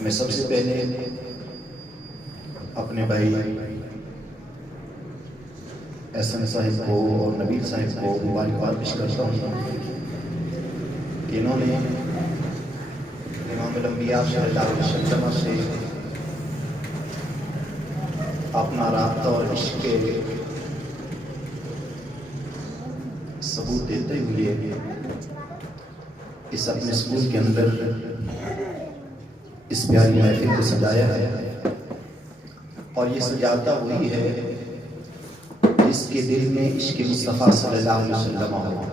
میں سب سے پہلے اپنے بھائی احسن صاحب کو اور نبیل صاحب کو مبارکباد پیش کرتا ہوں کہ انہوں نے امام الانبیاء صلی اللہ علیہ وسلم سے اپنا رابطہ اور عشق کے ثبوت دیتے ہوئے اس اپنے اسکول کے اندر اس پیاری محفل کو سجایا ہے، اور یہ سجاتا وہی ہے جس کے دل میں عشق مصطفیٰ صلی اللہ علیہ وسلم ہو،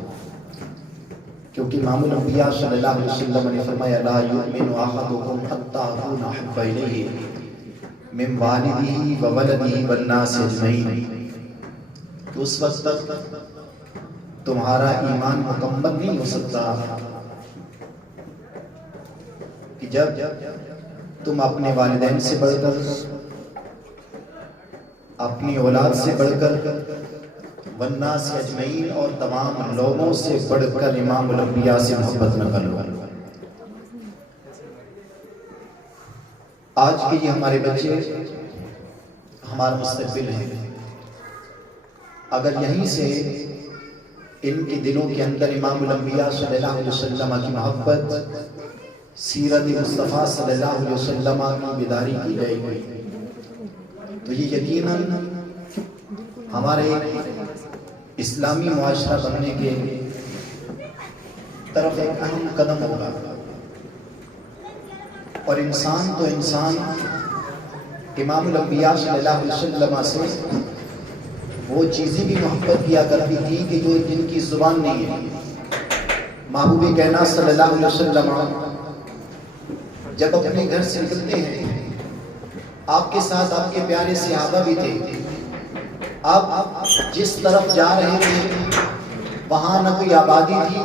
کیونکہ امام الانبیاء صلی اللہ علیہ وسلم نے فرمایا لا یؤمن احدکم حتی اکون احب الیہ من والدہ وولدہ والناس اجمعین، کہ اس وقت تک تمہارا ایمان مکمل نہیں ہو سکتا کہ جب تم اپنے والدین سے بڑھ کر، اپنی اولاد سے بڑھ کر، والناس اجمعین اور تمام لوگوں سے بڑھ کر امام الانبیاء سے محبت نہ کرو۔ آج کے یہ ہمارے بچے ہمارا مستقبل ہیں، اگر یہیں سے ان کے دلوں کے اندر امام الانبیاء صلی اللہ علیہ وسلم کی محبت، سیرت مصطفیٰ صلی اللہ علیہ وسلم کی بیداری کی جائے گی، تو یہ یقیناً ہمارے اسلامی معاشرہ بننے کے طرف ایک اہم قدم ہوگا، اور انسان تو انسان امام الانبیاء صلی اللہ علیہ وسلم سے وہ چیزیں بھی محبت کیا کرتی تھی کہ جو جن کی زبان نہیں ہے۔ محبوب کائنات صلی اللہ علیہ وسلم جب اپنے گھر سے نکلتے ہیں، آپ کے ساتھ آپ کے پیارے صحابہ بھی تھے، آپ جس طرف جا رہے تھے وہاں نہ کوئی آبادی تھی،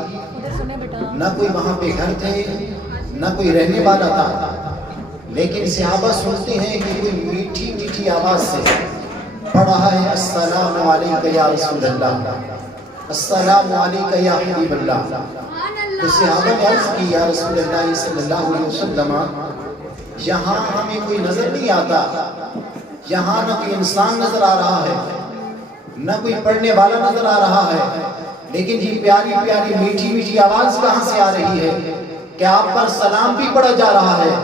نہ کوئی وہاں پہ گھر تھے، نہ کوئی رہنے والا تھا، لیکن صحابہ سنتے ہیں کہ کوئی میٹھی میٹھی آواز سے پڑھ رہا ہے السلام علیکہ یا رسول اللہ، السلام علیکہ یا حبیب اللہ۔ تو صحابہ نے عرض کی یا رسول اللہ صلی اللہ علیہ وسلم، یہاں ہمیں کوئی نظر نہیں آتا، یہاں نہ کوئی انسان نظر آ رہا ہے، نہ کوئی پڑھنے والا نظر آ رہا ہے، لیکن یہ پیاری پیاری میٹھی میٹھی آواز کہاں سے آ رہی ہے کہ آپ پر سلام بھی پڑھا جا رہا ہے،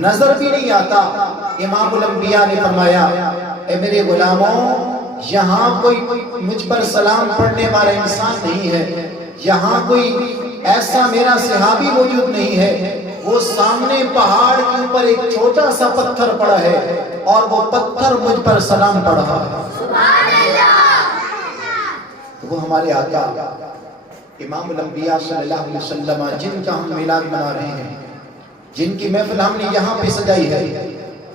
نظر بھی نہیں آتا۔ امام الانبیاء نے فرمایا اے میرے غلاموں، یہاں کوئی مجھ پر سلام پڑھنے والا انسان نہیں ہے، یہاں کوئی ایسا میرا صحابی موجود نہیں ہے، وہ سامنے پہاڑ کے اوپر ایک چھوٹا سا پتھر پڑا ہے اور وہ پتھر مجھ پر سلام پڑھ رہا ہے۔ سبحان اللہ۔ وہ ہمارے آقا امام الانبیاء صلی اللہ علیہ وسلم جن کا ہم میلاد منا رہے ہیں، جن کی محفل ہم نے یہاں پہ سجائی ہے،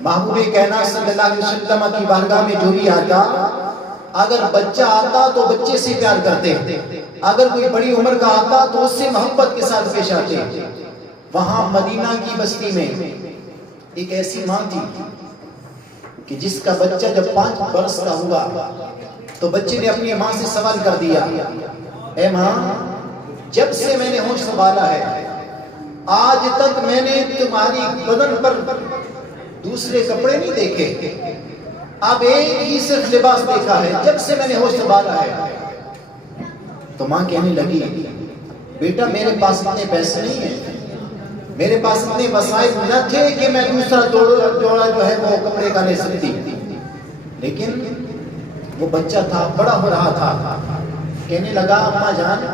محبوب کائنات صلی اللہ علیہ وسلم کی بارگاہ میں جو بھی آتا، اگر بچہ آتا تو بچے سے پیار کرتے، اگر کوئی بڑی عمر کا آتا تو اس سے محبت کے ساتھ پیش آتے۔ وہاں مدینہ کی بستی میں ایک ایسی ماں تھی کہ جس کا بچہ جب 5 برس کا ہوا تو بچے نے اپنی ماں سے سوال کر دیا اے ماں، جب سے میں نے ہوش سنبھالا ہے آج تک میں نے تمہاری بدن پر دوسرے کپڑے نہیں دیکھے، اب ایک ہی صرف لباس دیکھا ہے جب سے میں نے ہوش سنبھالا ہے۔ تو ماں کہنے لگی بیٹا میرے پاس اتنے پیسے نہیں ہیں، میرے پاس اتنے وسائل نہ تھے کہ میں دوسرا جوڑا جو ہے وہ کپڑے کا لے سکتی، لیکن وہ بچہ تھا، بڑا ہو رہا تھا، کہنے لگا اماں جان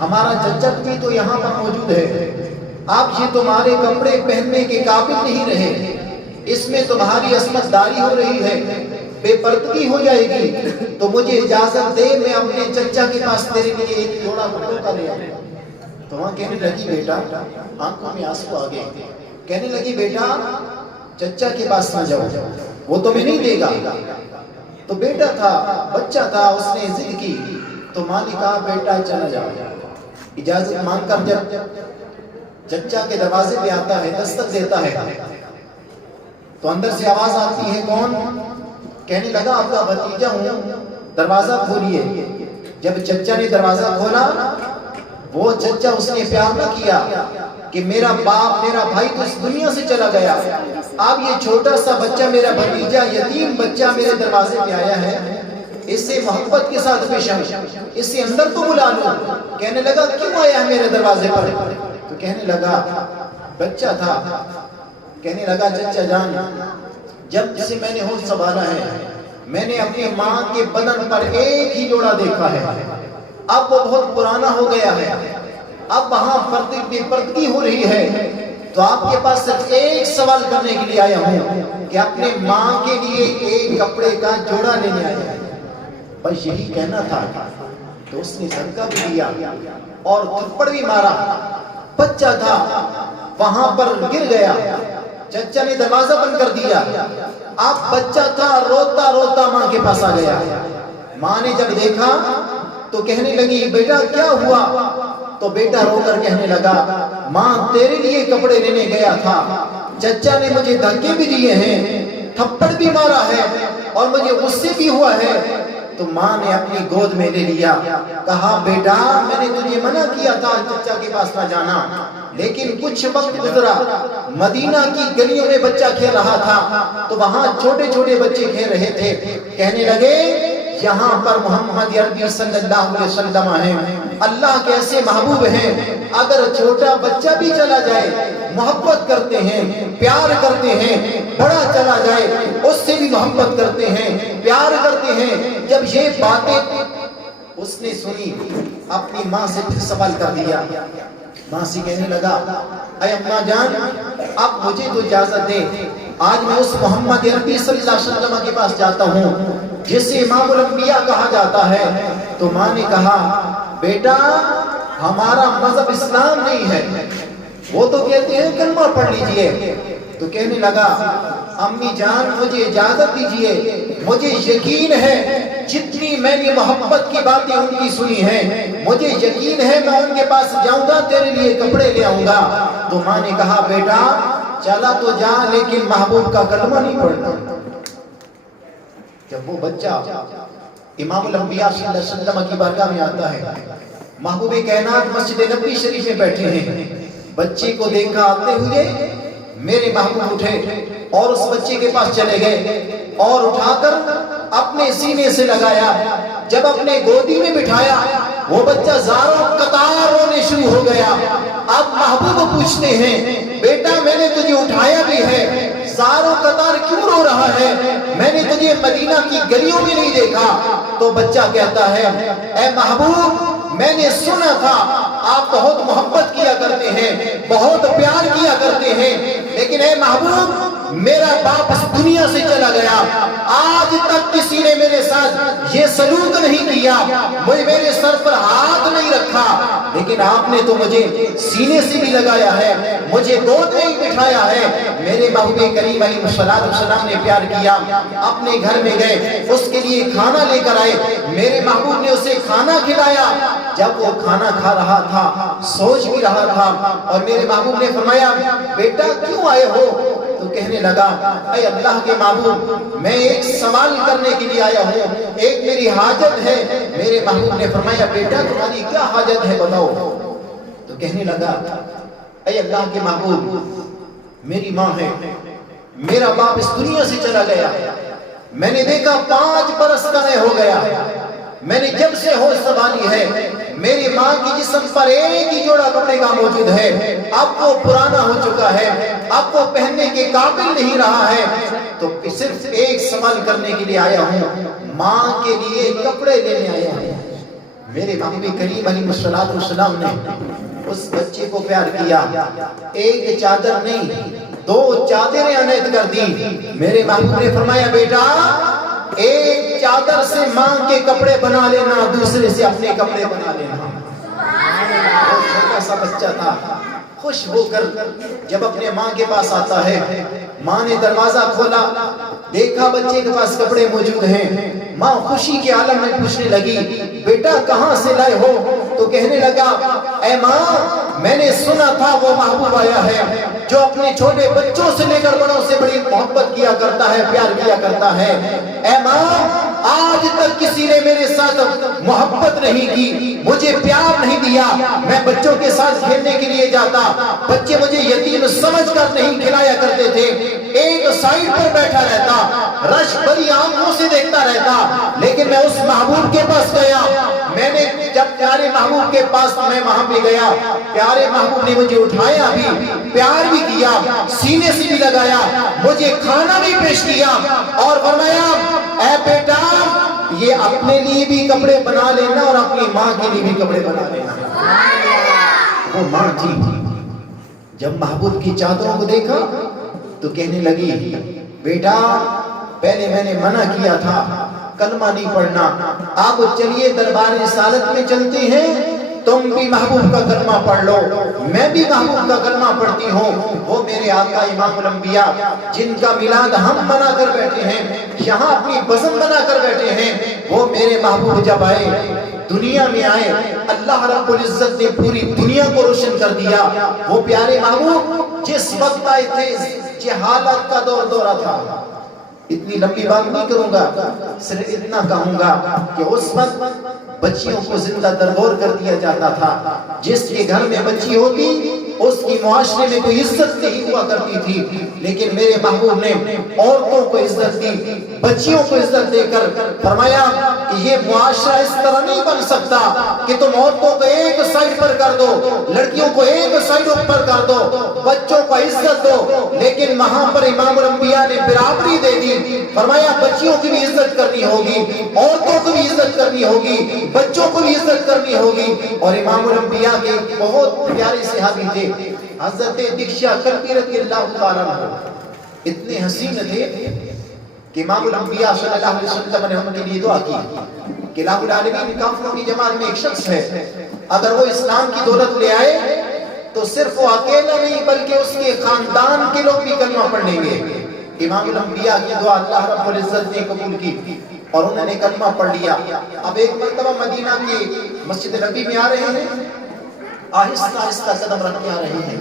ہمارا چچا بھی تو یہاں پر موجود ہے، آپ یہ تمہارے کپڑے پہننے کے قابل نہیں رہے، اس میں تمہاری عصمت داری ہو رہی ہے، بے پردگی ہو جائے گی، تو مجھے اجازت دے میں اپنے چچا کے پاس تیرے لیے ایک جوڑا کپڑوں کا لے آؤں۔ تو وہاں کہنے لگی بیٹا، آنکھوں میں آنسو آ گئے، کہنے لگی بیٹا چچا کے پاس نہ جاؤ، وہ تمہیں نہیں دے گا۔ تو بیٹا تھا، بچہ تھا، اس نے ضد کی، تو ماں نے کہا بیٹا چلا جاؤ۔ اجازت مانگ کر جب چچا کے دروازے پہ آتا ہے، دستک دیتا ہے، تو اندر سے آواز آتی ہے کون؟ کہنے لگا آپ کا بھتیجا ہوں، دروازہ کھولیے۔ جب چچا نے دروازہ کھولا، وہ چچا اس نے پیار نہ کیا کہ میرا باپ میرا بھائی تو اس دنیا سے چلا گیا، اب یہ چھوٹا سا بچہ میرا بھتیجا یتیم بچہ میرے دروازے پہ آیا ہے، اس سے محبت کے ساتھ پیش آؤں، اس سے اندر تو بلا لوں۔ کہنے لگا کیوں آیا ہے میرے دروازے پر؟ تو کہنے لگا بچہ تھا، کہنے لگا چچا جان جب سے میں نے ہوش سنبھالا ہے میں نے اپنی ماں کے بدن پر ایک ہی جوڑا دیکھا ہے، اب وہ بہت پرانا ہو گیا ہے، اب وہاں پردگی ہو رہی ہے، تو آپ کے پاس صرف ایک سوال کرنے کے لیے آیا ہوں کہ اپنے ماں کے لیے ایک کپڑے کا جوڑا لینے آیا ہے، بس یہی کہنا تھا۔ تو اس نے صدقہ بھی دیا اور تھپڑ بھی مارا، بچہ تھا وہاں پر گر گیا، چچا نے دروازہ بند کر دیا، اب بچہ تھا روتا روتا ماں کے پاس آ گیا، ماں نے جب دیکھا تو کہنے لگی بیٹا کیا ہوا؟ تو بیٹا رو کر کہنے لگا ماں تیرے لیے کپڑے لینے گیا تھا، چچا نے مجھے دھکے بھی دیے ہیں، تھپڑ بھی مارا ہے اور مجھے غصے بھی ہوا ہے۔ تو ماں نے اپنی گود میں لے لیا، کہا بیٹا میں نے تجھے منع کیا تھا چچا کے پاس نہ جانا، لیکن کچھ وقت گزرا، مدینہ کی گلیوں میں بچہ کھیل رہا تھا تو وہاں چھوٹے چھوٹے بچے کھیل رہے تھے، کہنے لگے یہاں پر محمد عربی صلی اللہ علیہ وسلم ہیں، اللہ کے ایسے محبوب ہیں، اگر چھوٹا بچہ بھی چلا جائے محبت کرتے ہیں پیار کرتے ہیں، بڑا چلا جائے اس سے بھی محبت کرتے ہیں پیار کرتے ہیں۔ جب یہ باتیں اس نے سنی اپنی ماں سے پھر سوال کر دیا، ماں سے کہنے لگا اے اماں جان اب مجھے تو اجازت دے، آج میں اس محمد عربی صلی اللہ علیہ وسلم کے پاس جاتا ہوں جسے امام الانبیاء کہا جاتا ہے۔ تو ماں نے کہا بیٹا ہمارا مذہب اسلام نہیں ہے، وہ تو کہتے ہیں کلمہ پڑھ لیجئے۔ تو کہنے لگا امی جان مجھے اجازت دیجئے، مجھے یقین ہے جتنی میں نے محبت کی باتیں ان کی سنی ہیں مجھے یقین ہے میں ان کے پاس جاؤں گا تیرے لیے کپڑے لے آؤں گا۔ تو ماں نے کہا بیٹا چلا تو جا لیکن محبوب کا کلمہ نہیں پڑھنا۔ جب وہ بچہ امام الانبیاء صلی اللہ علیہ وسلم کی بارگاہ میں آتا ہے، محبوب کائنات مسجد نبوی شریف میں بیٹھے ہیں، بچے کو دیکھا آتے ہوئے میرے محبوب اٹھے اور اس بچے کے پاس چلے گئے اور اٹھا کر اپنے سینے سے لگایا، جب اپنے گودی میں بٹھایا وہ بچہ زاروں قطار رونے شروع ہو گیا۔ اب محبوب پوچھتے ہیں بیٹا میں نے تجھے اٹھایا بھی ہے زاروں قطار کیوں رو رہا ہے؟ میں نے تجھے مدینہ کی گلیوں میں نہیں دیکھا۔ تو بچہ کہتا ہے اے محبوب میں نے سنا تھا آپ بہت محبت کیا کرتے ہیں بہت پیار کیا کرتے ہیں، لیکن اے محبوب میرا باپ اس دنیا سے چلا گیا، آج تک کسی نے میرے ساتھ یہ سلوک نہیں کیا، میرے سر پر ہاتھ نہیں رکھا، لیکن آپ نے تو مجھے سینے سے بھی لگایا ہے، مجھے گود میں ہی بٹھایا ہے۔ میرے محبوب کریم علیہ السلام نے پیار کیا، اپنے گھر میں گئے اس کے لیے کھانا لے کر آئے، میرے محبوب نے اسے کھانا کھلایا۔ جب وہ کھانا کھا رہا تھا سوچ بھی رہا تھا اور میرے محبوب نے فرمایا بیٹا کیوں آئے ہو؟ تو کہنے لگا اے اللہ کے محبوب میں ایک سوال کرنے کے لیے آیا ہوں، ایک میری حاجت ہے۔ میرے محبوب نے فرمایا بیٹا تمہاری کیا حاجت ہے بتاؤ؟ تو کہنے لگا اے اللہ کے محبوب میری ماں ہے، میرا باپ اس دنیا سے چلا گیا، میں نے دیکھا 5 برس کا نہیں ہو گیا، میں نے جب سے ہوش سنبھالی ہے میری ماں کی جسم پر ایک ہی جوڑا کپڑے کا موجود ہے، اب وہ پرانا ہو چکا ہے، اب وہ پہننے کے قابل نہیں رہا ہے، تو صرف ایک سوال کرنے کے لیے آیا ہوں، ماں کے لیے کپڑے لینے آیا ہوں۔ میرے محبوب کریم علیہ السلام نے اس بچے کو پیار کیا، ایک چادر نہیں 2 چادریں عنایت کر دی۔ میرے محبوب نے فرمایا بیٹا ایک چادر سے ماں کے کپڑے بنا لینا، دوسرے سے اپنے کپڑے بنا لینا۔ وہ چھوٹا سا بچہ تھا، خوش ہو کر جب اپنے ماں کے پاس آتا ہے، ماں نے دروازہ کھولا دیکھا بچے کے پاس کپڑے موجود ہیں، ماں خوشی کے عالم میں پوچھنے لگی بیٹا کہاں سے لائے ہو؟ تو کہنے لگا اے ماں میں نے سنا تھا وہ محبوب آیا ہے جو اپنے چھوٹے بچوں سے لے کر بڑوں سے بڑی محبت کیا کرتا ہے پیار کیا کرتا ہے، اے ماں آج تک کسی نے میرے ساتھ محبت نہیں کی، مجھے پیار نہیں دیا، میں بچوں کے ساتھ کھیلنے کے لیے جاتا، بچے مجھے یتیم سمجھ کر نہیں کھلایا کرتے تھے، ایک سائیڈ پر بیٹھا رہتا، رش بھری آنکھوں سے دیکھتا رہتا، لیکن میں اس محبوب کے پاس گیا، میں نے جب پیارے محبوب کے پاس میں وہاں پہ گیا، پیارے محبوب نے مجھے اٹھایا بھی، پیار بھی کیا، سینے سے بھی لگایا، مجھے کھانا بھی پیش کیا اور فرمایا اے بیٹا یہ اپنے لیے بھی کپڑے بنا لینا اور اپنی ماں کے لیے بھی کپڑے بنا لینا۔ وہ ماں تھی، جب محبوب کی چادروں کو دیکھا تو کہنے لگی بیٹا پہلے میں نے منع کیا تھا کلمہ نہیں پڑھنا، اب چلیے دربار رسالت میں چلتے ہیں، تم بھی محبوب کا کلمہ پڑھ لو، میں بھی محبوب کا کلمہ پڑھتی ہوں۔ وہ میرے آقا امام الانبیاء جن کا میلاد ہم منا کر بیٹھے ہیں، یہاں اپنی پسند بنا کر بیٹھے ہیں، وہ میرے محبوب جب آئے دنیا میں آئے، اللہ رب العزت نے پوری دنیا کو روشن کر دیا۔ وہ پیارے محبوب جس وقت آئے تھے جہالت کا دورہ تھا، اتنی لمبی بات نہیں کروں گا، صرف اتنا کہوں گا کہ اس وقت بچیوں کو زندہ درگور کر دیا جاتا تھا، جس کے گھر میں بچی ہوتی اس کی معاشرے میں کوئی عزت نہیں ہوا کرتی تھی، لیکن میرے محبوب نے عورتوں کو عزت دی، بچیوں کو عزت دے کر فرمایا کہ یہ معاشرہ اس طرح نہیں بن سکتا کہ تم عورتوں کو ایک سائیڈ پر کر دو، لڑکیوں کو ایک سائیڈ پر کر دو، بچوں کو عزت دو، لیکن وہاں پر امام الانبیاء نے برابری دے دی، فرمایا بچیوں کی بھی عزت کرنی ہوگی، عورتوں کو بھی عزت کرنی ہوگی، بچوں کو بھی عزت کرنی ہوگی۔ اور امام الانبیاء کے بہت پیارے صحابی تھے حضرت دکشا کلبی رضی اللہ تعالیٰ عنہ، اتنے حسین تھے کہ امام الانبیاء صلی اللہ علیہ وسلم نے ان کے لیے دعا کی کہ الہ العالمین کافروں کی جماعت میں ایک شخص ہے، اگر وہ اسلام کی دولت لے آئے تو صرف وہ اکیلا نہیں بلکہ اس کے خاندان کے لوگ بھی کلمہ پڑھ لیں گے۔ امام الانبیاء کی دعا اللہ رب العزت نے قبول کی اور انہوں نے کلمہ پڑھ لیا۔ اب ایک مرتبہ مدینہ کی مسجد نبی میں آ رہے ہیں، آہستہ آہستہ قدم رکھ کے آ رہے ہیں،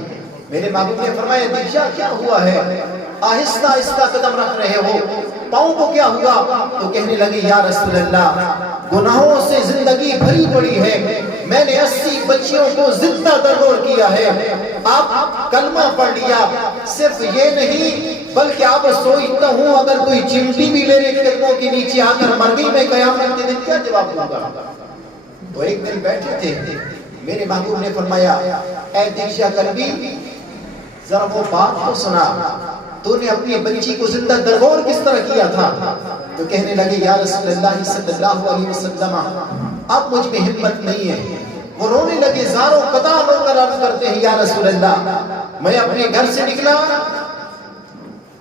میرے محبوب نے فرمایا دیکھا کیا ہوا ہے، آہستہ آہستہ قدم رکھ رہے ہو، پاؤں کو کیا ہوا؟ تو کہنے لگے یا رسول اللہ گناہوں سے زندگی بھری پڑی ہے، میں نے 80 بچیوں کو زندہ درگور کیا ہے، آپ کلمہ پڑھ لیا، صرف یہ نہیں بلکہ آپ سوچتا ہوں اگر کوئی چمٹی بھی میرے قدموں کے نیچے آ کر مر گئی میں قیامت کے دن کیا جواب دوں گا؟ تو ایک دن بیٹھے تھے، میرے محبوب نے فرمایا اے دکشا کلبی ذرا وہ بات کو سنا، تو نے اپنی بچی کو زندہ درگور کس طرح کیا تھا؟ تو کہنے لگے یا رسول اللہ صلی اللہ علیہ وسلم اب مجھ میں ہمت نہیں ہے۔ وہ رونے لگے، زاروں قطع رو کر عرض کرتے ہیں یا رسول اللہ میں اپنے گھر سے نکلا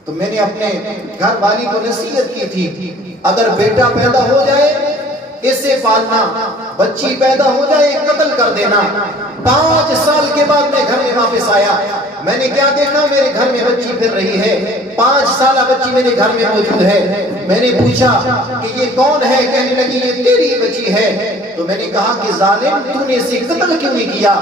تو میں نے اپنے گھر والی کو نصیحت کی تھی اگر بیٹا پیدا ہو جائے اسے پالنا، بچی پیدا ہو جائے قتل کر دینا۔ 5 سال کے بعد میں گھر میں واپس آیا، میں نے کیا دیکھا میرے گھر میں بچی پھر رہی ہے، 5 سالہ بچی میرے گھر میں موجود ہے۔ میں نے پوچھا کہ یہ کون ہے؟ کہنے لگی یہ تیری بچی ہے۔ تو میں نے کہا کہ ظالم تو نے اسے قتل کیوں نہیں کیا؟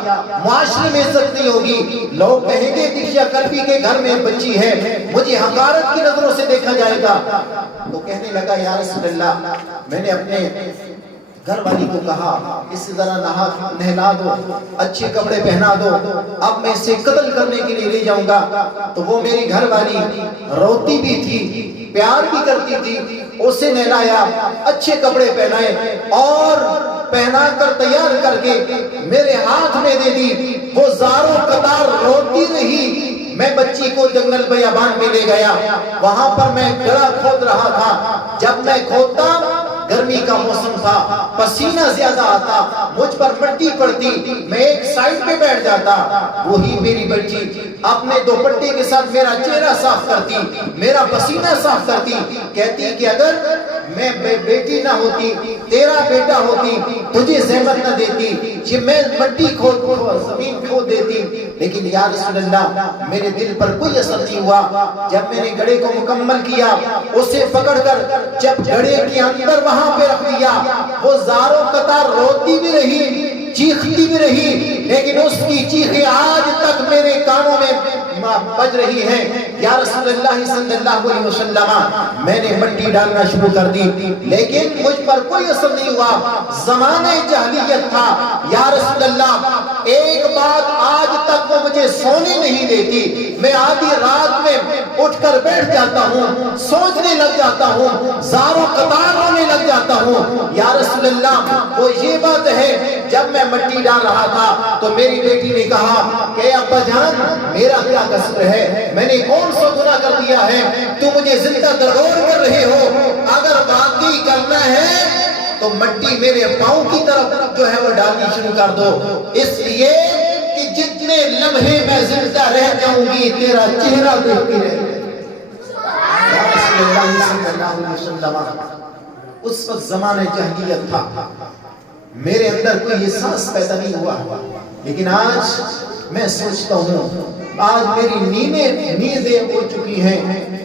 معاشرے میں عزت نہیں ہوگی، لوگ کہیں گے دکشا کلبی کے گھر میں بچی ہے، مجھے حقارت کی نظروں سے دیکھا جائے گا۔ تو کہنے لگا یا رسول اللہ میں نے اپنے گھر والی کو کہا اس سے ذرا نہلا دو، اچھے کپڑے پہنا دو، اب میں اسے قتل کرنے کے لیے لے جاؤں گا۔ تو وہ میری گھر والی روتی بھی تھی، پیار بھی کرتی تھی، اسے نہلایا، اچھے کپڑے پہنائے اور پہنا کر تیار کر کے میرے ہاتھ میں دے دی۔ وہ زاروں قطار روتی رہی، میں بچی کو جنگل بیابان میں لے گیا، وہاں پر میں گڑھا کھود رہا تھا، جب میں کھودتا گرمی کا موسم تھا، پسینہ زیادہ آتا، مجھ پر مٹی پڑتی، میں ایک سائیڈ پہ بیٹھ جاتا، وہی میری بچی اپنے دوپٹے کے ساتھ میرا چہرہ صاف کرتی، میرا پسینہ صاف کرتی، کہتی کہ اگر میں بیٹی نہ ہوتی، تیرا بیٹا ہوتی، تجھے زحمت نہ دیتی، کہ میں مٹی زمین کھود دیتی، لیکن یا رسول اللہ میرے دل پر کوئی اثر نہیں ہوا۔ جب میں نے گڑھے کو مکمل کیا، اسے پکڑ کر جب گڑھے کے اندر وہاں پہ رکھ دیا، وہ زاروں قطار روتی بھی رہی، چیختی بھی رہی لیکن اس کی چیخیں آج تک میرے کانوں میں بج رہی ہے، یا رسول اللہ صلی اللہ علیہ وسلم میں نے مٹی ڈالنا شروع کر دی لیکن مجھ پر کوئی اثر نہیں ہوا، زمانہ جاہلیت تھا، یا رسول اللہ ایک بات آج تک وہ مجھے سونے نہیں دیتی، میں آدھی رات میں اٹھ کر بیٹھ جاتا ہوں، سوچنے لگ جاتا ہوں، زاروں قطار ہونے لگ جاتا ہوں، یا رسول اللہ وہ یہ بات ہے جب میں مٹی ڈال رہا تھا تو میری بیٹی نے کہا کہ ابا جان میرا کیا قصور ہے، میں نے کون سا گناہ کر دیا ہے، تو مجھے زندہ درگور کر رہے ہو، اگر واقعی کرنا ہے تو مٹی میرے پاؤں کی طرف جو ہے وہ ڈالنی شروع کر دو، اس لیے کہ جتنے لمحے میں زندہ رہ جاؤں گی تیرا چہرہ دیکھتی رہے گی۔ یا رسول اللہ صلی اللہ علیہ وسلم اس وقت زمانہ جاہلیت تھا، میرے اندر کوئی احساس پیدا نہیں ہوا، لیکن آج میں سوچتا ہوں آج میری نیندیں ہو چکی ہیں،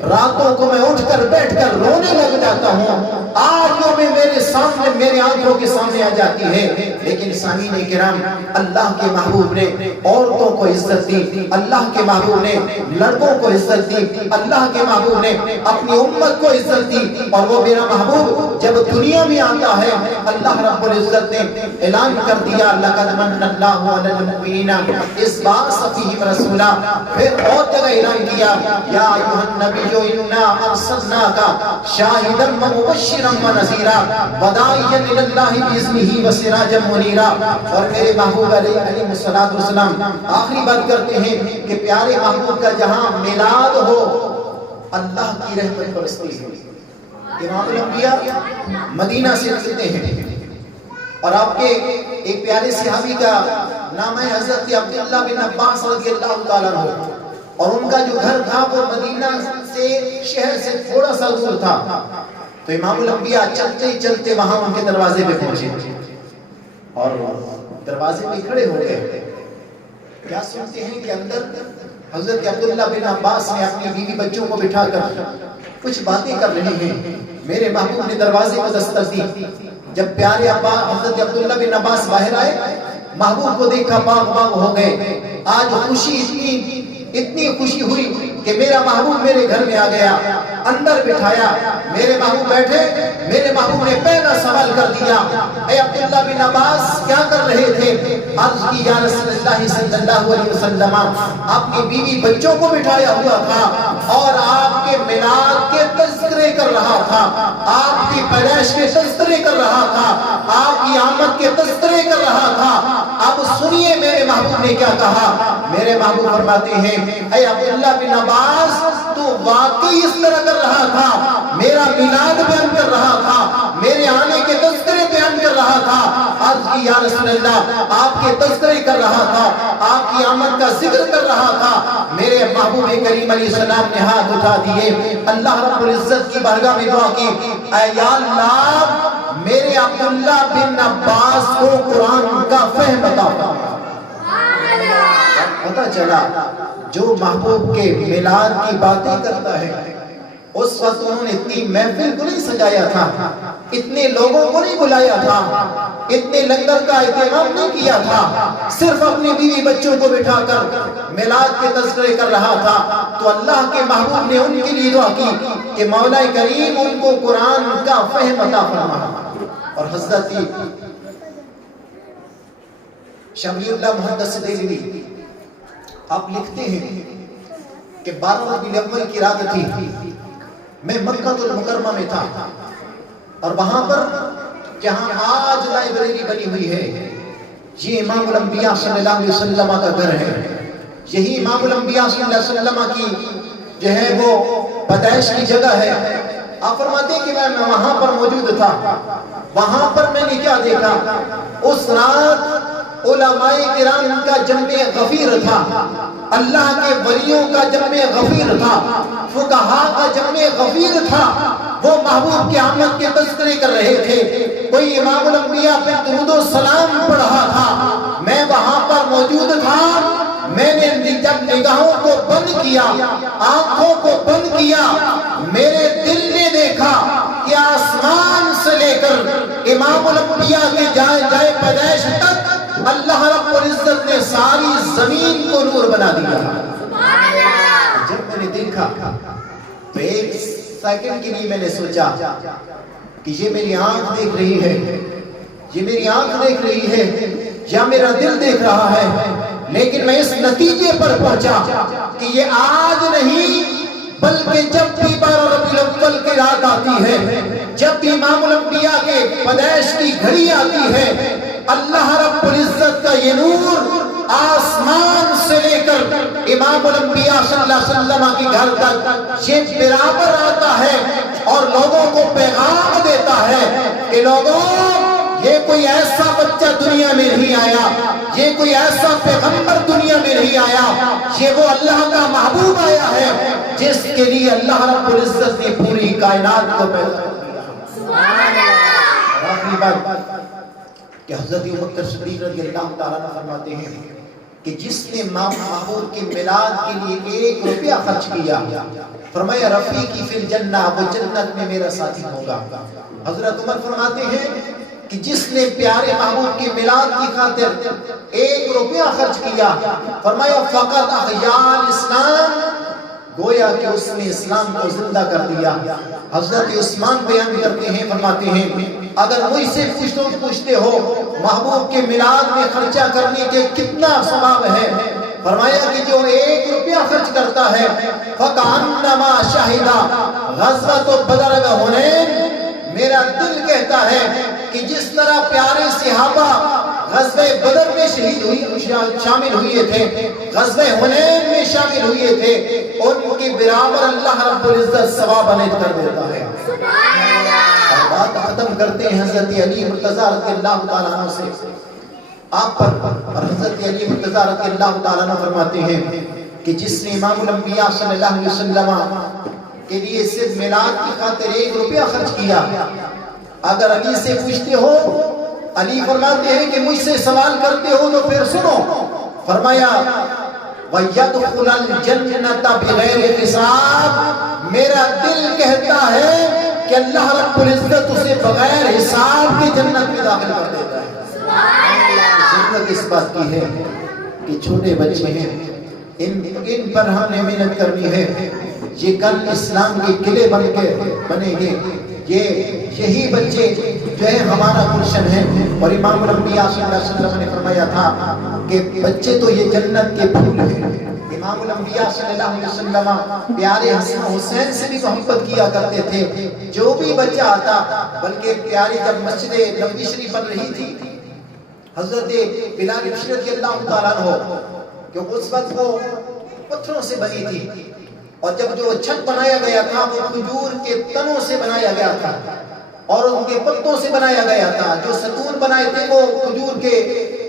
راتوں کو میں اٹھ کر بیٹھ کر رونے لگ جاتا ہوں، آج وہ میں میرے سامنے میرے آنکھوں کے سامنے آ جاتی ہے، لیکن سامعین کرام اللہ کے محبوب نے عورتوں کو عزت دی، اللہ کے محبوب نے لڑکوں کو عزت دی، اللہ کے محبوب نے اپنی امت کو عزت دی، اور وہ میرا محبوب جب دنیا میں آتا ہے اللہ رب العزت نے اعلان کر دیا لقد من اللہ علی المؤمنین اذ بعث فیہم رسولا، پھر اور جگہ اعلان کیا یا ایھا النبی انا ارسلناک شاہدا ومبشرا ونذیرا وداعیا الی اللہ باذنہ وسراجا منیرا۔ اور میرے محبوب علیہ الصلوۃ والسلام آخری بات کرتے ہیں کہ پیارے محبوب کا جہاں میلاد ہو اللہ کی رحمت برستی ہے۔ امام الانبیاء مدینہ سے نکلتے ہیں اور آپ کے ایک پیارے صحابی کا نام ہے حضرت عبداللہ بن عباس رضی اللہ تعالیٰ عنہ، اور ان کا جو گھر تھا وہ مدینہ سے شہر سے تھوڑا سا دور تھا، تو امام الانبیاء چلتے چلتے وہاں ان کے دروازے پہ پہنچے اور دروازے میں کھڑے ہو گئے، کیا سنتے ہیں کہ اندر حضرت عبداللہ بن عباس نے اپنی بیوی بچوں کو بٹھا کر کچھ باتیں کر رہے ہیں، میرے محبوب نے دروازے کو دستک دی، جب پیارے ابا حضرت عبداللہ بن عباس باہر آئے محبوب کو دیکھا باغ باغ ہو گئے، آج خوشی اتنی خوشی ہوئی کہ میرا محبوب میرے گھر میں آ گیا، اندر بٹھایا، میرے محبوب بیٹھے، میرے محبوب نے پہلا سوال کر دیا اے عبداللہ بن عباس کیا کر رہے تھے؟ عرض کی یا رسول اللہ صلی اللہ علیہ وسلم اپنی بیوی بچوں کو بٹھایا ہوا تھا اور آپ کے میلاد کے تذکرے کر رہا تھا، آپ کی پیدائش کے تذکرے کر رہا تھا، آپ کی آمد کے تذکرے کر رہا تھا۔ اب سنیے میرے محبوب نے کیا کہا، میرے محبوب فرماتے ہیں اے عبداللہ بن عباس تو واقعی اس طرح کر رہا تھا، میرا میلاد بیان کر رہا تھا، میرے آنے کے تذکرے بیان کر رہا تھا، عرض کی یا رسول اللہ آپ کے تذکرے کر رہا تھا، آپ کی آمد کا ذکر کر رہا تھا۔ میرے محبوب کریم علیہ السلام نے ہاتھ اٹھا دیے، اللہ رب العزت کی بارگاہ میں دعا کی اے یا اللہ میرے عبداللہ بن عباس کو قرآن کا فہم عطا فرما۔ پتہ چلا جو محبوب کے میلاد کی باتیں کرتا ہے اس وقت انہوں نے اتنی محفل کو نہیں سجایا تھا، اتنے لوگوں کو نہیں بلایا تھا، اتنے لنگر کا اہتمام نہیں کیا تھا، صرف اپنی بیوی بچوں کو بٹھا کر میلاد کے تذکرے کر رہا تھا، تو اللہ کے محبوب نے ان کے لیے دعا کی کہ مولا کریم ان کو قرآن کا فہم عطا فرما۔ اور حضرت شملی اللہ محدث دہلوی آپ لکھتے ہیں کہ 12 ربیع الاول کی رات تھی، میں مکہ المکرمہ میں تھا اور وہاں پر جہاں آج لائبریری بنی ہوئی ہے یہ امام الانبیاء صلی اللہ علیہ وسلم کا گھر ہے، یہی امام الانبیاء صلی اللہ علیہ وسلم کی جو ہے وہ پیدائش کی جگہ ہے۔ آپ فرماتے ہیں کہ میں وہاں پر موجود تھا، وہاں پر میں نے کیا دیکھا، اس رات علماء کرام کا جمع غفیر تھا، اللہ کے ولیوں کا جمع غفیر تھا، فقہاء کا جمع غفیر تھا، وہ محبوب کی آمد کے تذکرے کر رہے تھے، کوئی امام الانبیاء پہ درود و سلام پڑھ رہا تھا، میں وہاں پر موجود تھا۔ میں نے جب نگاہوں کو بند کیا، آنکھوں کو بند کیا، میرے دل نے دیکھا کہ آسمان سے لے کر امام الانبیاء کے جائے پیدائش تک نور بنا دیا۔ جب میں نے دیکھا تو ایک سیکنڈ کے لیے میں نے سوچا کہ یہ میری آنکھ دیکھ رہی ہے، یہ میری آنکھ دیکھ رہی ہے یا میرا دل دیکھ رہا ہے، لیکن میں اس نتیجے پر پہنچا کہ یہ آج نہیں بلکہ جب بھی 12 ربیع الاول کی رات آتی ہے، جب بھی امام الانبیاء کے پیدائش کی گھڑی آتی ہے، اللہ رب العزت کا یہ نور آسمان سے لے کر امام الانبیاء صلی اللہ علیہ وسلم کی گھر تک یہ برابر آتا ہے اور لوگوں کو پیغام دیتا ہے کہ لوگوں، یہ کوئی ایسا بچہ دنیا میں نہیں آیا، یہ کوئی ایسا پیغمبر دنیا میں نہیں آیا، یہ وہ اللہ کا محبوب آیا ہے جس کے لیے اللہ رب العزت نے پوری کائنات کو پیدا کیا۔ اور آخری بات کہ حضرت ابوبکر صدیق رضی اللہ تعالیٰ عنہ فرماتے ہیں کہ جس نے محبوب کے میلاد کے لیے 1 روپیہ خرچ کیا، فرمایا رفیقی فی الجنہ، وہ جنت میں میرا ساتھی ہوگا۔ حضرت عمر فرماتے ہیں کہ جس نے پیارے محبوب کے میلاد کی خاطر 1 روپیہ خرچ کیا، فرمایا فقط احیاء اسلام، گویا کہ اس نے اسلام کو زندہ کر دیا۔ حضرت عثمان بیان کرتے ہیں، فرماتے ہیں اگر مجھ سے پوچھتے ہو محبوب کے میلاد میں خرچہ کرنے کے کتنا ثواب ہے، فرمایا کہ جو 1 روپیہ خرچ کرتا ہے فَكَأَنَّمَا شَهِدَ غَزْوَةَ بَدْرٍ وَحُنَینٍ، میرا دل کہتا ہے کہ جس طرح پیارے صحابہ غزوہ بدر میں شامل ہوئے تھے، غزوہ حنین میں شامل ہوئے تھے، ان کے برابر اللہ رب العزت ثواب عطا کر دیتا ہے۔ اور بات ختم کرتے ہیں حضرت علی مرتضیٰ رضی اللہ تعالیٰ عنہ سے آپ پر، اور حضرت علی مرتضیٰ رضی اللہ تعالیٰ عنہ فرماتے ہیں کہ جس نے امام الانبیاء صلی اللہ علیہ وسلم کے لیے صرف میلاد کی خاطر 1 روپیہ خرچ کیا، اگر علی سے پوچھتے ہو، علی فرماتے ہیں کہ مجھ سے سوال کرتے ہو تو پھر سنو، فرمایا وَيَدْخُلَ الْجَنَّةَ بِغَيْرِ حِسَاب، میرا دل کہتا ہے کہ اللہ رب العزت اسے بغیر حساب کی جنت میں داخل کر دیتا ہے۔ ضرورت اس بات کی ہے کہ چھوٹے بچے ہیں، ان پر ہمیں محنت کرنی ہے، یہ کل اسلام کے قلعے بنے گے، یہی بچے جو ہے ہمارا گلشن ہے۔ اور امام الانبیاء صلی اللہ علیہ وسلم نے فرمایا تھا کہ بچے تو یہ جنت کے پھول ہیں۔ امام الانبیاء صلی اللہ علیہ وسلم پیارے حسن حسین سے بھی محبت کیا کرتے تھے، جو بھی بچہ آتا، بلکہ پیاری جب مسجد نبوی شریف بن رہی تھی، حضرت بلال رضی اللہ تعالیٰ عنہ، کہ اس وقت وہ پتھروں سے بنی تھی، اور جب جو چھت بنایا گیا تھا وہ کھجور کے تنوں سے بنایا گیا تھا اور ان کے پتوں سے بنایا گیا تھا، جو ستون بنائے تھے وہ کھجور کے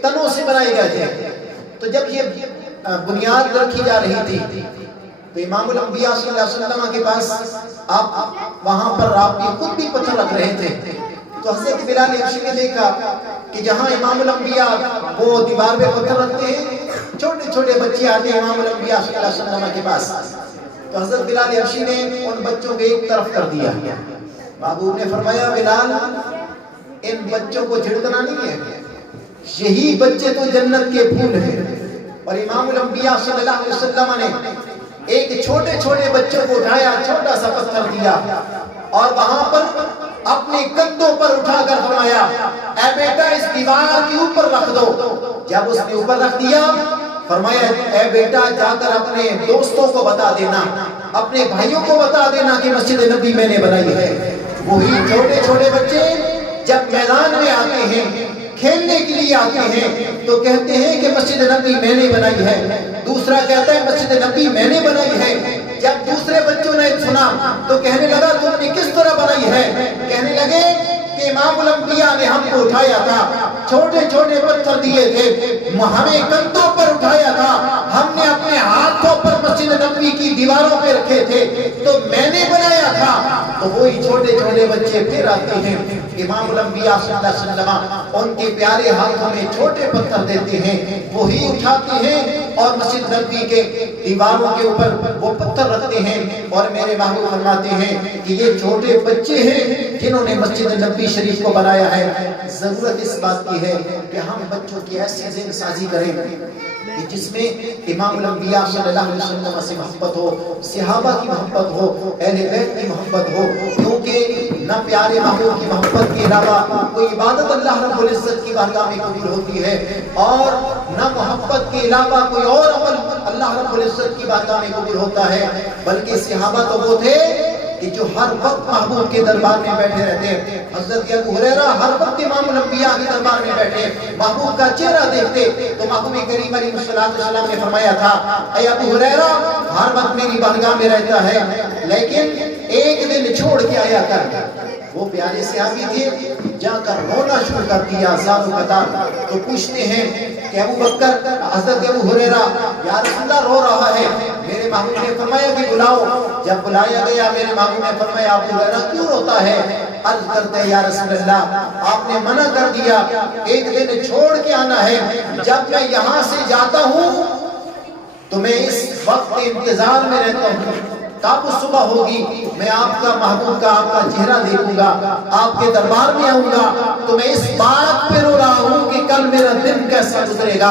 تنوں سے بنائے گئے تھے۔ تو جب یہ بنیاد رکھی جا رہی تھی تو امام الانبیاء صلی اللہ علیہ وسلم کے پاس آپ وہاں پر آپ خود بھی پتھر رکھ رہے تھے، تو حضرت بلال حبشی نے دیکھا کہ جہاں امام الانبیاء وہ دیوار پہ پتھر رکھتے ہیں، چھوٹے چھوٹے بچے آتے ہیں امام الانبیاء صلی اللہ علیہ وسلم کے پاس، تو حضرت بلال حبشی نے ان بچوں کو ایک طرف کر دیا۔ محبوب نے فرمایا بلال، ان بچوں کو جھڑکنا نہیں ہے، یہی بچے تو جنت کے پھول ہیں۔ اور امام الانبیاء صلی اللہ علیہ وسلم نے ایک چھوٹے چھوٹے بچوں کو اٹھایا، چھوٹا سا پتھر دیا اور وہاں پر اپنے کندھوں پر اٹھا کر فرمایا اے بیٹا اس دیوار کے اوپر رکھ دو۔ جب اس نے اوپر رکھ دیا فرمایا اے بیٹا جا کر اپنے دوستوں کو بتا دینا، اپنے بھائیوں کو بتا دینا کہ مسجد نبی میں نے بنائی ہے۔ وہی چھوٹے چھوٹے بچے جب میدان میں آتے ہیں، کھیلنے کے لیے آتے ہیں، تو کہتے ہیں کہ مسجد نبی میں نے بنائی ہے، دوسرا کہتا ہے مسجد نبی میں نے بنائی ہے۔ جب دوسرے بچوں نے سنا تو کہنے لگا تم نے کس طرح بنائی ہے؟ کہنے لگے کہ امام الانبیاء نے ہم کو اٹھایا تھا، چھوٹے چھوٹے پتھر دیے تھے، ہمیں کندھوں پر اٹھایا تھا، ہم نے اپنے ہاتھوں پر مسجد نبوی کی دیواروں پہ رکھے تھے تو میں نے بنایا تھا۔ تو وہی چھوٹے چھوٹے بچے پھر آتے ہیں، امام الانبیاء صلی اللہ علیہ وسلم ان کے پیارے ہاتھوں میں چھوٹے پتھر دیتے ہیں، وہی اٹھاتے ہیں اور مسجد نبوی کے دیواروں کے اوپر وہ پتھر رکھتے ہیں۔ اور میرے محبوب فرماتے ہیں کہ یہ چھوٹے بچے ہیں جنہوں نے مسجد نبوی شریف کو بنایا ہے۔ ضرورت اس بات کی ہے کہ ہم بچوں کی ایسی ذہن سازی کریں کہ جس میں امام الانبیاء صلی اللہ علیہ وسلم سے محبت ہو، صحابہ کی محبت ہو، اہل بیت کی محبت ہو، کیونکہ نہ پیارے محبوب کی محبت کے علاوہ کوئی عبادت اللہ رب العزت کی بارگاہ میں قبول ہوتی ہے، اور نہ محبت کے علاوہ کوئی اور عمل اللہ رب العزت کی بارگاہ میں قبول ہوتا ہے۔ بلکہ صحابہ تو وہ تھے کہ جو ہر وقت محبوب کے دربار میں بیٹھے رہتے، حضرت ابو ہریرہ ہر وقت امام الانبیاء کے دربار میں بیٹھے، محبوب کا چہرہ دیکھتے تو محبوب کریم علیہ السلام نے فرمایا تھا اے ابو ہریرہ ہر وقت میری بارگاہ میں رہتا ہے لیکن ایک دن چھوڑ کے آیا کر۔ وہ پیارے صحابی تھے، جا کر رونا شروع کر دیا زار و قطار، تو پوچھتے ہیں کہ ابو بکر، حضرت ابو ہریرہ یا رسول اللہ رو رہا ہے، میرے محبوب نے فرمایا کہ بلاؤ۔ جب بلایا گیا میرے محبوب نے فرمایا ابو ہریرہ کیوں روتا ہے؟ عرض کرتے ہیں یا رسول اللہ آپ نے منع کر دیا، ایک دن چھوڑ کے آنا ہے، جب میں یہاں سے جاتا ہوں تو میں اس وقت انتظار میں رہتا ہوں، کب صبح ہوگی میں آپ کا محبوب کا آپ کا چہرہ دیکھوں گا، آپ کے دربار میں آؤں گا تو میں اس بات پہ رو رہا ہوں کہ کل میرا دن کیسا گزرے گا۔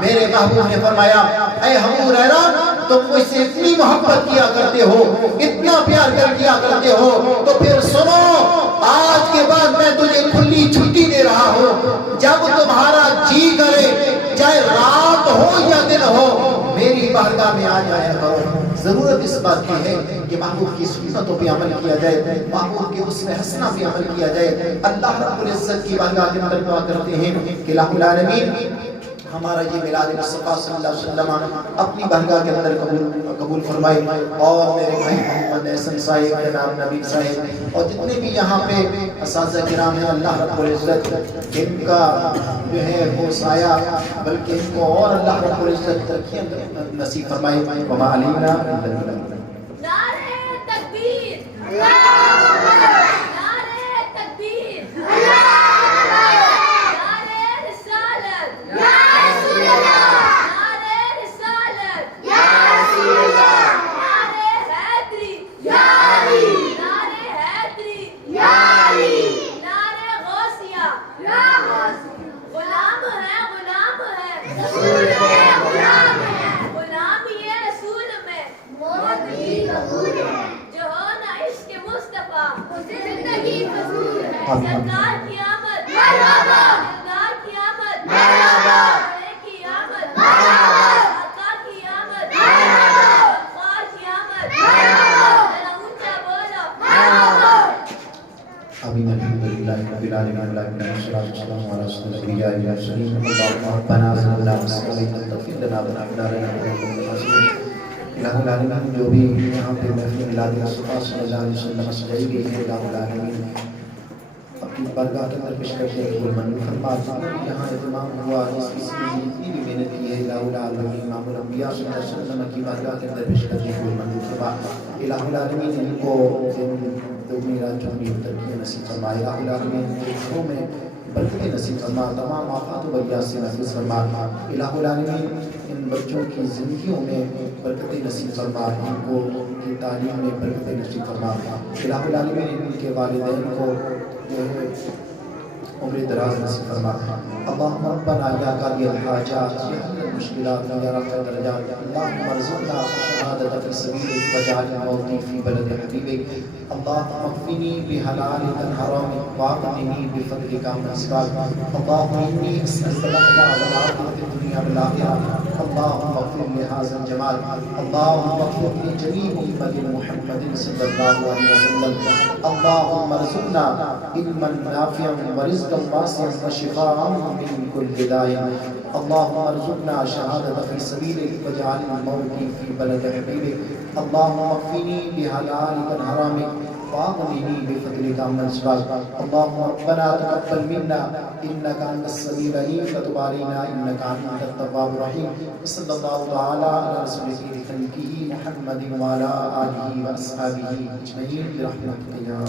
میرے محبوب نے فرمایا اے ابو ہریرہ تم مجھ سے اتنی محبت کیا کرتے ہو، اتنا پیار کیا کرتے ہو، تو پھر سنو آج کے بعد میں تجھے کھلی چھٹی دے رہا ہوں، جب تمہارا جی کرے چاہے رات ہو یا دن ہو میری بارگاہ میں آ جایا کرو۔ ضرورت اس بات کی ہے کہ محبوب کی سنتوں پہ عمل کیا جائے، محبوب کے اسوہ حسنہ پہ عمل کیا جائے۔ اللہ رب العزت کی بارگاہ کے اندر دعا کرتے ہیں کہ الہ العالمین ہمارا یہ میلاد مصطفیٰ صلی اللہ علیہ وسلم اپنی بارگاہ کے اندر قبول فرمائے، اور میرے بھائی محمد احسن صاحب، جناب نبی صاحب اور جتنے بھی یہاں پہ اساتذہ کرام ہیں، اللہ رب العزت ان کا جو ہے وہ سایہ بلکہ ان کو اور اللہ رب العزت ترقی نصیب فرمائے۔ وما علینا الا البلاغ۔ نعرہ تکبیر، اللہ اکبر، نعرہ تکبیر، اللہ اکبر، نعرہ رسالت، یا رسول اللہ، نعرہ رسالت، یا رسول اللہ، نعرہ حیدری، یا علی، نعرہ حیدری، یا علی، نعرہ غوثیہ، یا غوثیہ، غلام ہے غلام ہے رسول ہے غلام ہے، غلامی ہے رسول میں موت بھی قبول ہے، جو ہو نہ عشق مصطفیٰ اسے زندگی قبول ہے۔ سرکار کی آمد مرحبا، سرکار کی آمد مرحبا، بڑے کی آمد مرحبا، آقا کی آمد مرحبا، غفار کی آمد مرحبا، ذرا اونچا بولو مرحبا۔ آمین الحمدللہ رب العالمین والصلاة والسلام علی رسول الانبیاء والمرسلین اللهم ربنا ظلمنا انفسنا فاغفر لنا وارحمنا لنكن من الخاسرین۔ الہ العالمین جو بھی یہاں پہ محفل میلاد مصطفیٰ صلی اللہ علیہ وسلم سجائی گئی ہے، الہ العالمین اپنی بارگاہ کے اندر پیش کرتے ہیں قبول منظور فرما۔ یہاں اہتمام ہوا جس کسی نے جتنی بھی محنت کی ہے، الہ العالمین امام الانبیاء صلی اللہ علیہ وسلم کی بارگاہ کے اندر پیش کرتے ہیں قبول منظور فرما۔ الہ العالمین ان کو میرا چونی ترقی نصیب فرما، الہ العالمین گھروں میں برکت نصیب فرما، تمام آفات و بلیات سے محفوظ فرما۔ الہ العالمین ان بچوں کی زندگیوں میں برکت نصیب فرما، ان کو کی تعلیم میں برکت نصیب فرما۔ الہ العالمین ان کے والدین کو عمر دراز نصیب فرما۔ اللہم ربنا یا قاضی الحاجات یا حل المشکلات یا رفع الدرجات، اللہم ارزقنا شہادت فی سبیلک وجعل موتی فی بلد حبیبک، اللہم اکفنی بحلالک عن حرامک واغننی بفضلک عمن سواک، اللہم انی اسألک العفو والعافیہ فی الدنیا والآخرہ، اللہم اغفر لہذا الجمال، اللہم اغفر لجمیع امت محمد صلی اللہ علیہ وسلم، اللہم ارزقنا علما نافعا ورزقا واسعا وشفاء من كل داء، اللهم ارزقنا شهادة في سبيلك واجعل موتي في بلد حبيبك، اللهم اكفني بحلالك عن حرامك واغنني بفضلك عمن سواك، اللهم ربنا تقبل منا انك انت السميع العليم وتب علينا انك انت التواب الرحيم، صلى الله تعالى على رسول خلقه محمد وعلى اله واصحابه اجمعين برحمتك يا